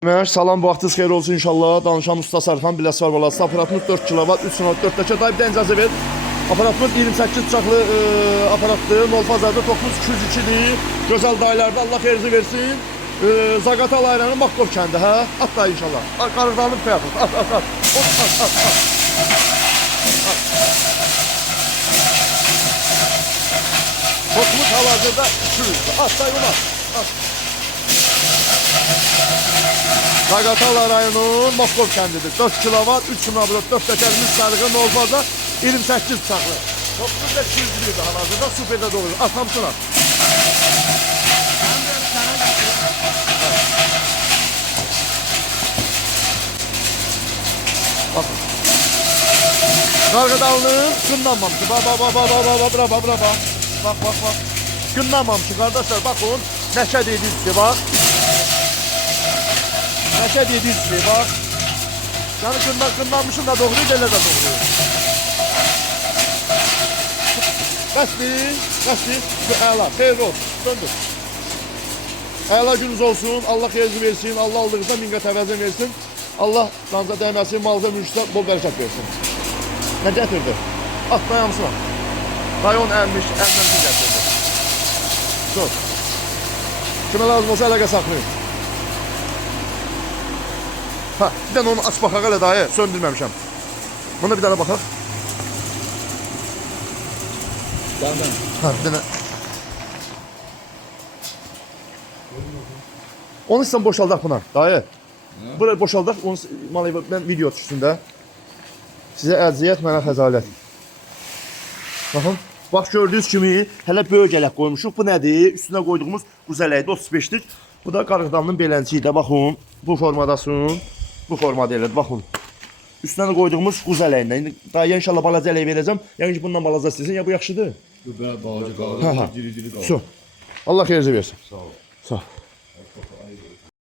Salam, bu vaxtınız xeyir olsun inşallah. Danışan Usta Sarfan Biləsvar balası. Aparatımız 4 kW, 3 növ 4 təkə dayı bir də icazə ver. Aparatımız 28 bıçaqlı aparatdır. Nol fazlarda topumuz 202'dir. Gözəl dayılarda Allah xeyirinizi versin. Zaqatal ayranı Makkov kəndi, hə? At dayı inşallah. Qarıqdanıb fiyatız. At. Topumuz hal-hazırda 200'dür. At dayı bunu at. Zaqatal rayonunun Makkov kəndidir. 4 kW, 3 növ 4 təkərimiz sarığı, nol fazla 28 bıçaqlı. Topumuz da 200'dür hal-hazırda. Superdə doluyor. At hamısını at. Bakın. Qarğıdalının qınlanmamışı. Bak. Qınlanmamışı kardeşler. Bakın. Nəşə dediyizdir bak. Nəşə dediyizdir bak. Yani qınlanmışın da doğru değil, elə də doğru. Qəsdir. Əla. Xeyir olsun. Döndür. Əla gününüz olsun. Allah xeyirinizi versin. Allah aldığınızda min qat əvəzini versin. Allah danca dəyməsin, malca mülkdə bol bərəkət versin. Nə gətirdi? At dayansın. Dayon əlmiş, əlməsin gətirdi. Dur. Kimə lazım olsa əlaqə saxlayın. Bir dənə onu aç baxaq hələ dayı, söndürməmişəm. Buna bir dənə baxaq. Bir dənə. Onu istəyən boşaldaq buna, dayı. Buraya boşaldaq, mən video düşsün də. Sizə əziyyət, mənə xəzalət. Baxın, bax gördüyünüz kimi hələ böyük ələk qoymuşuq. Bu nədir? Üstünə qoyduğumuz quzələkdir, 35'lik. Bu da qarıqdanının belənciyi də, baxın. Bu formadasın, bu formada elədir, baxın. Üstünə qoyduğumuz quzələklə. İndi dayıya inşallah balaca ələk verəcəm. Yəni ki, bundan balaca istəyirsən, ya bu yaxşıdır? Bu belə balaca qalır, diri qalır. Allah xeyirinizi versin. Sağ ol. Sağ ol.